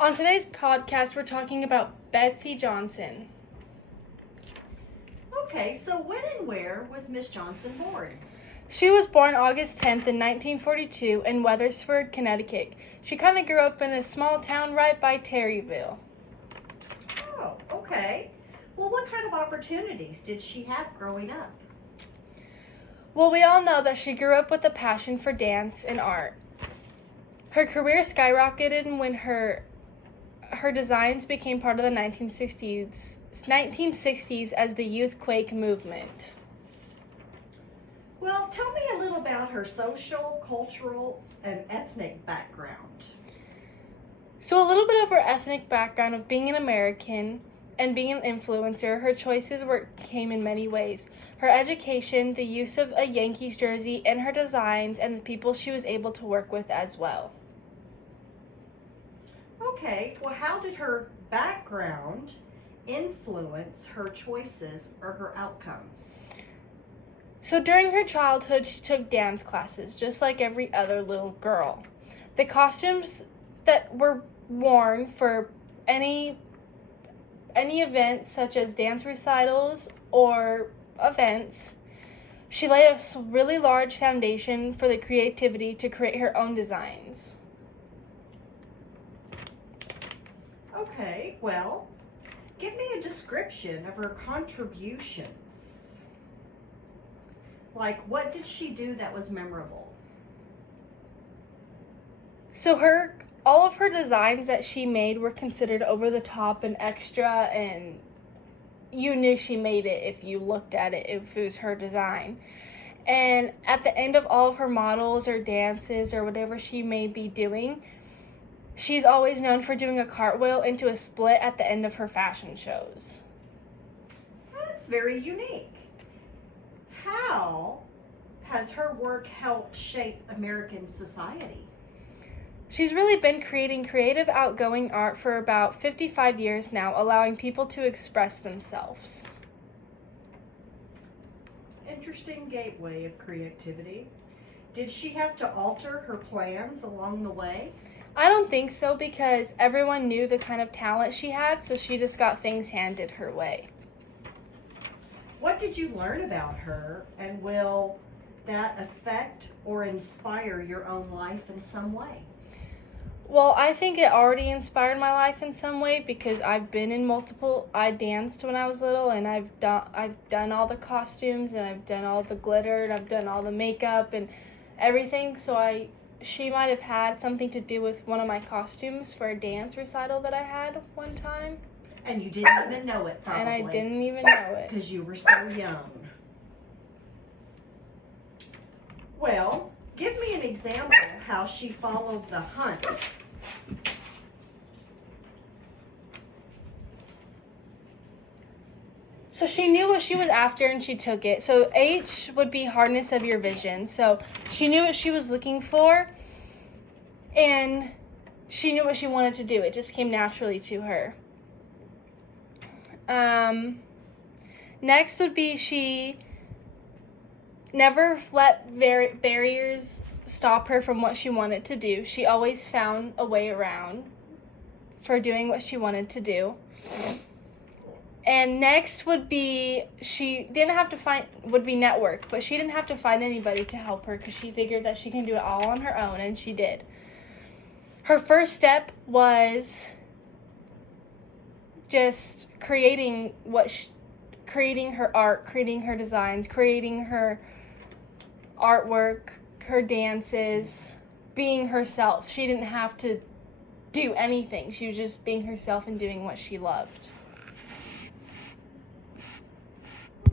On today's podcast, we're talking about Betsy Johnson. Okay, so when and where was Miss Johnson born? She was born August 10th in 1942 in Wethersford, Connecticut. She kind of grew up in a small town right by Terryville. Oh, okay. Well, what kind of opportunities did she have growing up? Well, we all know that she grew up with a passion for dance and art. Her career skyrocketed when her designs became part of the 1960s as the Youth Quake movement. Well, tell me a little about her social, cultural, and ethnic background. So a little bit of her ethnic background of being an American and being an influencer, her choices came in many ways. Her education, the use of a Yankees jersey, and her designs, and the people she was able to work with as well. Okay, well, how did her background influence her choices or her outcomes? So during her childhood, she took dance classes, just like every other little girl. The costumes that were worn for any events, such as dance recitals or events, she laid a really large foundation for the creativity to create her own designs. Okay, well, give me a description of her contributions. Like, what did she do that was memorable? So all of her designs that she made were considered over the top and extra, and you knew she made it if you looked at it, if it was her design. And at the end of all of her models or dances or whatever she may be doing, she's always known for doing a cartwheel into a split at the end of her fashion shows. That's very unique. How has her work helped shape American society? She's really been creating creative, outgoing art for about 55 years now, allowing people to express themselves. Interesting gateway of creativity. Did she have to alter her plans along the way? I don't think so, because everyone knew the kind of talent she had, so she just got things handed her way. What did you learn about her, and will that affect or inspire your own life in some way? Well, I think it already inspired my life in some way, because I danced when I was little, and I've done all the costumes, and I've done all the glitter, and I've done all the makeup and everything, so she might have had something to do with one of my costumes for a dance recital that I had one time. And you didn't even know it, probably. And I didn't even know it. Because you were so young. Well, give me an example of how she followed the hunt. So she knew what she was after and she took it. So H would be hardness of your vision. So she knew what she was looking for and she knew what she wanted to do. It just came naturally to her. Next would be she never let barriers stop her from what she wanted to do. She always found a way around for doing what she wanted to do. And next would be network, but she didn't have to find anybody to help her because she figured that she can do it all on her own, and she did. Her first step was just creating her art, creating her designs, creating her artwork, her dances, being herself. She didn't have to do anything. She was just being herself and doing what she loved.